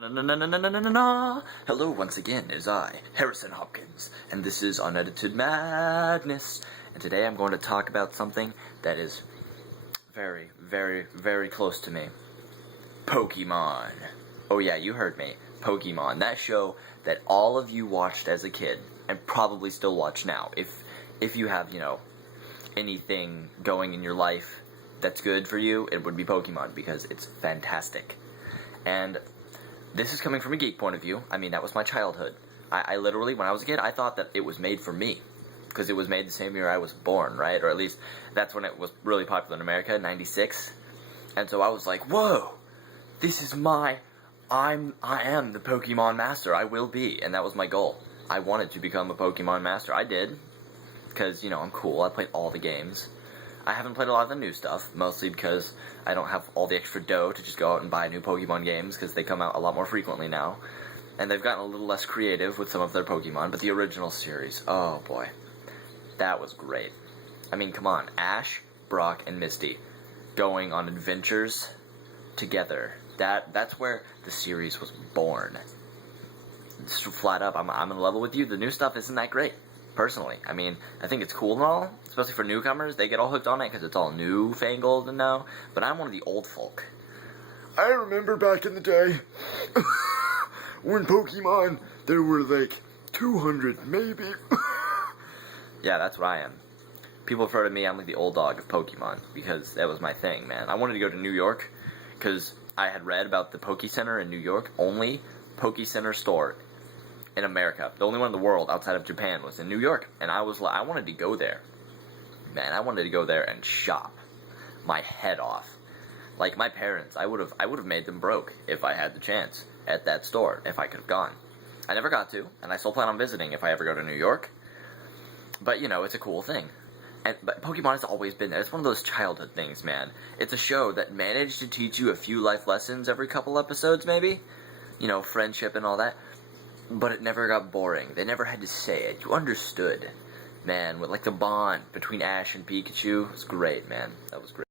Na-na-na-na-na-na-na-na. Hello once again, it is I, Harrison Hopkins, and this is Unedited Madness. And today I'm going to talk about something that is very, very, very close to me. Pokemon. Oh yeah, you heard me. Pokemon. That show that all of you watched as a kid, and probably still watch now. If you have, anything going in your life that's good for you, it would be Pokemon, because it's fantastic. And this is coming from a geek point of view. I mean, that was my childhood. I literally, when I was a kid, I thought that it was made for me. Because it was made the same year I was born, right? Or at least, that's when it was really popular in America, 96. And so I was like, whoa! This is I am the Pokemon Master. I will be. And that was my goal. I wanted to become a Pokemon Master. I did. Because, I'm cool. I played all the games. I haven't played a lot of the new stuff, mostly because I don't have all the extra dough to just go out and buy new Pokemon games, because they come out a lot more frequently now. And they've gotten a little less creative with some of their Pokemon, but the original series, oh boy. That was great. I mean, come on, Ash, Brock, and Misty going on adventures together. That's where the series was born. Just flat up, I'm in level with you. The new stuff isn't that great. Personally, I mean, I think it's cool and all, especially for newcomers. They get all hooked on it because it's all newfangled and now. But I'm one of the old folk. I remember back in the day when Pokemon, there were like 200, maybe. Yeah, that's what I am. People refer to me, I'm like the old dog of Pokemon, because that was my thing, man. I wanted to go to New York because I had read about the Poke Center in New York. Only Poke Center store in America, the only one in the world outside of Japan, was in New York, and I wanted to go there. Man, I wanted to go there and shop my head off. Like my parents, I would have made them broke if I had the chance at that store, if I could have gone. I never got to, and I still plan on visiting if I ever go to New York. But it's a cool thing. But Pokemon has always been there. It's one of those childhood things, man. It's a show that managed to teach you a few life lessons every couple episodes, maybe. Friendship and all that. But it never got boring. They never had to say it. You understood. Man, with like the bond between Ash and Pikachu, it was great, man. That was great.